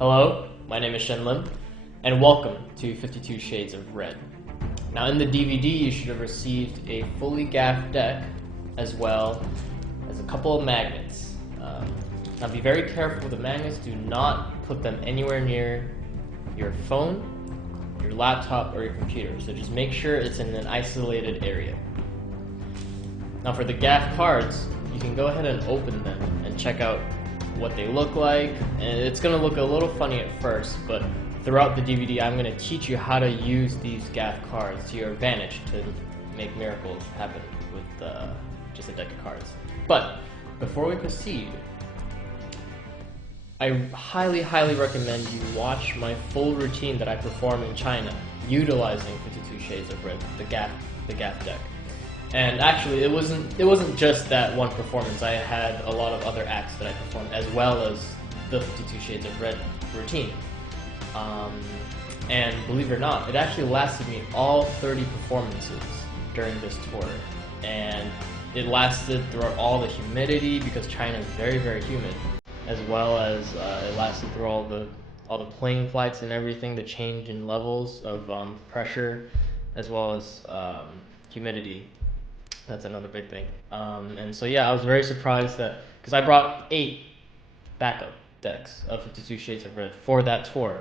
Hello, my name is Shenlim, and welcome to 52 Shades of Red. Now in the DVD you should have received a fully gaffed deck, as well as a couple of magnets. Now be very careful with the magnets, do not put them anywhere near your phone, your laptop, or your computer, so just make sure it's in an isolated area. Now for the gaff cards, you can go ahead and open them and check out what they look like, and it's going to look a little funny at first, but throughout the DVD I'm going to teach you how to use these gaff cards to your advantage to make miracles happen with just a deck of cards. But before we proceed, I highly recommend you watch my full routine that I perform in China utilizing 52 Shades of Red, the gaff deck. And actually, it wasn't just that one performance. I had a lot of other acts that I performed, as well as the 52 Shades of Red routine. And believe it or not, it actually lasted me all 30 performances during this tour. And it lasted throughout all the humidity, because China is very humid, as well as it lasted through all the plane flights and everything, the change in levels of pressure, as well as humidity. That's another big thing. And so yeah, I was very surprised that, because I brought 8 backup decks of 52 Shades of Red for that tour.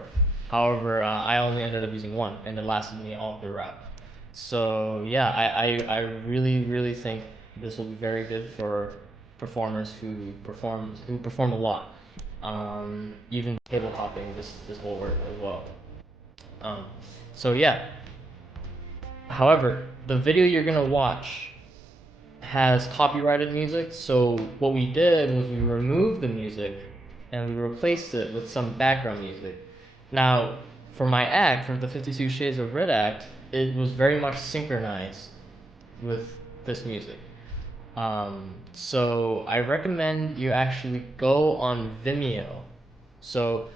However, I only ended up using 1, and it lasted me all throughout. So yeah, I really think this will be very good for performers who perform a lot. Even table hopping, this will work as well. So yeah. However, the video you're gonna watch has copyrighted music, so what we did was we removed the music and we replaced it with some background music. Now, for my act, for the 52 Shades of Red act, it was very much synchronized with this music. So I recommend you actually go on Vimeo. So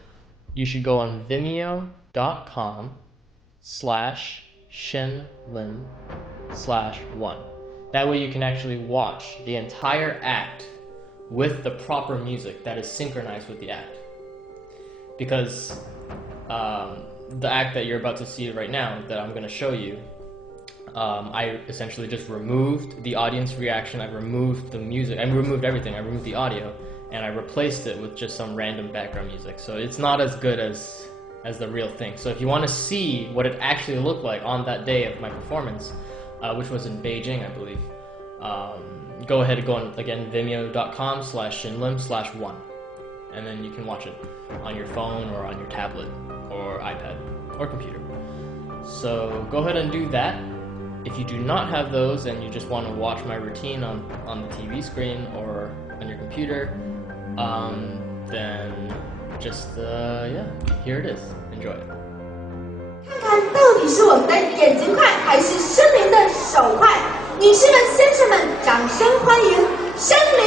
you should go on vimeo.com/shenlim/1. That way you can actually watch the entire act with the proper music that is synchronized with the act. Because the act that you're about to see right now, that I'm going to show you, I essentially just removed the audience reaction, I removed the music, I removed everything, I removed the audio, and I replaced it with just some random background music. So it's not as good as the real thing. So if you want to see what it actually looked like on that day of my performance, which was in Beijing, I believe, go ahead and go on, again, vimeo.com/shenlim/1, and then you can watch it on your phone or on your tablet or iPad or computer. So go ahead and do that. If you do not have those and you just want to watch my routine on the TV screen or on your computer, then just yeah, here it is. Enjoy it. 看看到底是我们的眼睛快，还是森林的手快？女士们、先生们，掌声欢迎森林！